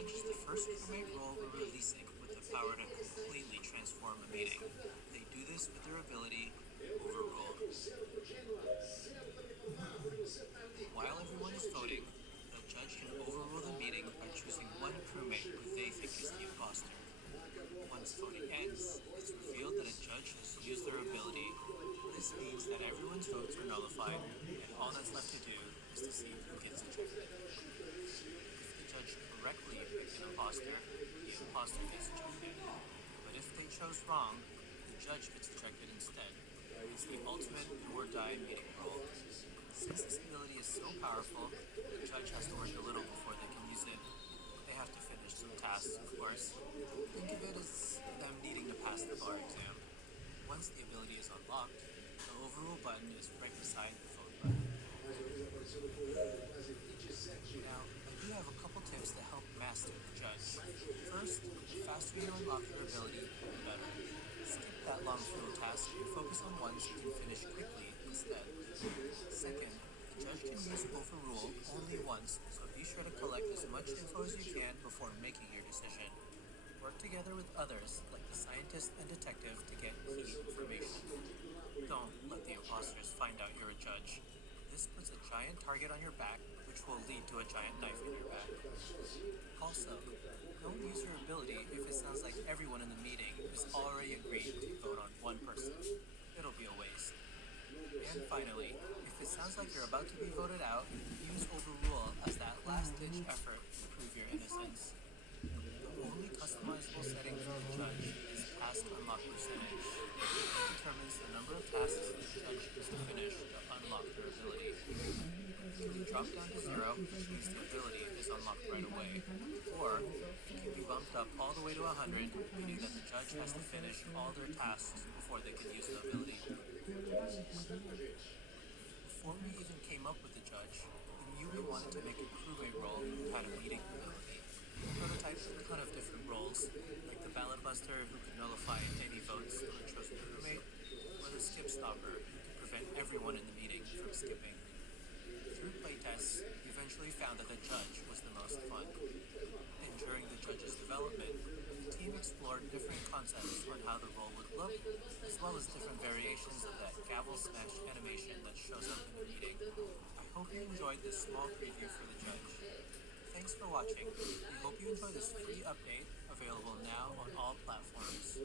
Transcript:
judge is the first crewmate role we're releasing with the power to completely transform a meeting. They do this with their ability overrule. While everyone is voting, the judge can overrule the meeting by choosing one crewmate who they think is the imposter. Once voting ends, it's revealed that a judge has used their ability. This means that everyone's votes are nullified, and all that's left to do is to see who gets ejected. If the judge correctly picked an imposter, the imposter gets ejected. But if they chose wrong, the judge gets ejected instead. It's the ultimate do or die meeting role. Since this ability is so powerful, the judge has to work a little before they can use it. They have to finish some tasks, of course. Think of it as them needing to pass the bar exam. Once the ability is unlocked, the overrule button is right beside the vote button. Now, I do have a couple tips to help master the judge. First, the faster you unlock your ability, the better. Skip that long field task and focus on ones you can finish quickly instead. Second, the judge can use overrule only once, so be sure to collect as much info as you can before making your decision. Work together with others, like the scientist and detective, to get key information. Don't let the imposters find out you're a judge. This puts a giant target on your back, which will lead to a giant knife in your back. Also, don't use your ability if it sounds like everyone in the meeting is already agreed to vote on one person. It'll be a waste. And finally, if it sounds like you're about to be voted out, use overrule as that last-ditch effort to prove your innocence. The only customizable setting for the judge is task unlock percentage. It determines the number of tasks the judge needs to finish to unlock their ability. It can be dropped down to 0, which means the ability is unlocked right away, or it can be bumped up all the way to 100, meaning that the judge has to finish all their tasks before they can use the ability. Before we even came up with the judge, we knew we wanted to make a crewmate role who had a meeting ability. We prototyped a ton of different roles, like the ballot buster who could nullify any votes of a chosen crewmate, or the skip stopper who could prevent everyone in the meeting from skipping. Through playtests, we eventually found that the judge was the most fun. And during the judge's development, the team explored different concepts on how the role would look, as well as different variations of that gavel smash animation that shows up in the meeting. I hope you enjoyed this small preview for the judge. Thanks for watching. We hope you enjoy this free update, available now on all platforms.